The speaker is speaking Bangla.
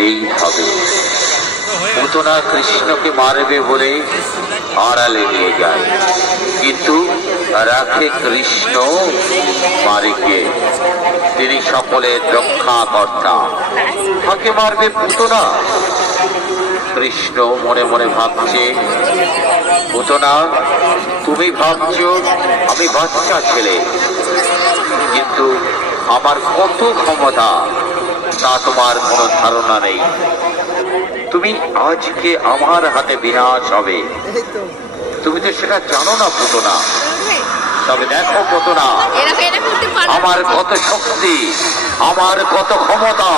এইভাবে পুতনা কৃষ্ণকে মারবে বলে আড়ালে নিয়ে যায়। কিন্তু রাখে কৃষ্ণ মারিকে। তিনি সকলের রক্ষাকর্তা তাকে মারবে পুতনা কৃষ্ণ মনে মনে ভাবছে পুতনা তুমি ভাবছ আমি বাচ্চা ছেলে। কিন্তু আমার কত ক্ষমতা? তা তোমার কোনো ধারণা নেই। তুমি আজকে আমার হাতে বিনাশ হবে। তুমি তো সেটা জানো না পুতনা। তবে দেখো পুতনা আমার কত শক্তি আমার কত ক্ষমতা।